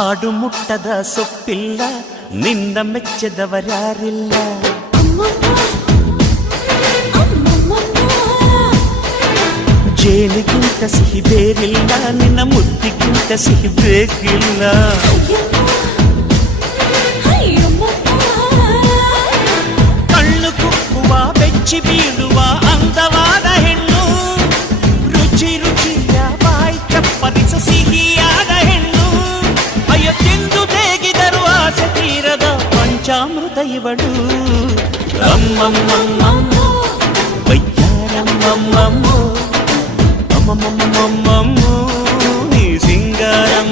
ಹಾಡು ಮುಟ್ಟದ ಸೊಪ್ಪಿಲ್ಲ, ನಿನ್ನ ಮೆಚ್ಚದವರ್ಯಾರಿಲ್ಲ. ಜೇನಿಗಿಂತ ಸಿಹಿ ಬೇರಿಲ್ಲ, ನಿನ್ನ ಮುದ್ದಿಗಿಂತ ಸಿಹಿ ಬೇಕಿಲ್ಲ. ಕಣ್ಣು ಕುಕ್ಕುವ ಬೆಚ್ಚಿ ಬೀಳುವ ಅಂದವಾದ ಹೆಣ್ಣು, ರುಚಿ ರುಚಿಯ ಬಾಯಿ ಚಪ್ಪರಿಸ ಸಿಹಿಯಾದ ಹೆಣ್ಣು. ಅಯ್ಯೋ ತಿಂದು ಬೇಗಿದರು ಆಸೆ ತೀರದ ಪಂಚಾಮೃತ ಇವಳು. ಅಮ್ಮಮ್ಮಮ್ಮಮ್ಮೋ ವಯ್ಯಾರಮ್ಮಮ್ಮಮ್ಮೋ ಅಮ್ಮಮ್ಮಮ್ಮಮ್ಮೋ ನೀ ಸಿಂಗಾರಮ್ಮ.